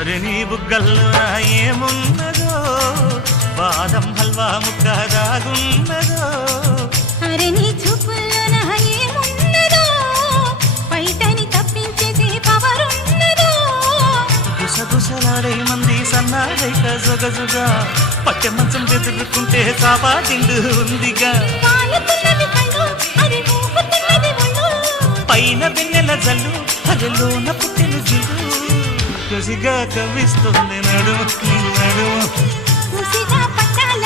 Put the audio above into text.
అరే నీ బుగ్గల్లో ఏమున్నదో బాదం హల్వా ముక్క దాగున్నదో అరే నీ చూపుల్లో ఏమున్నదో బయటని తప్పించేసే పవర్ ఉన్నదో గుసగుసలాడే మంది సన్నాడైట జొగజుగా పట్టె మంచం బెదురుకుంటే చాపా తిండు ఉందిగా కాలుతున్నది కళ్ళు అది ఊపుతున్నది ఒళ్ళు పైన వెన్నెల జల్లు అదిలోన పుట్టిన జిల్లు కసిగా కవిస్తుంది నడుము నీ నడుము కుసిగా పట్టాల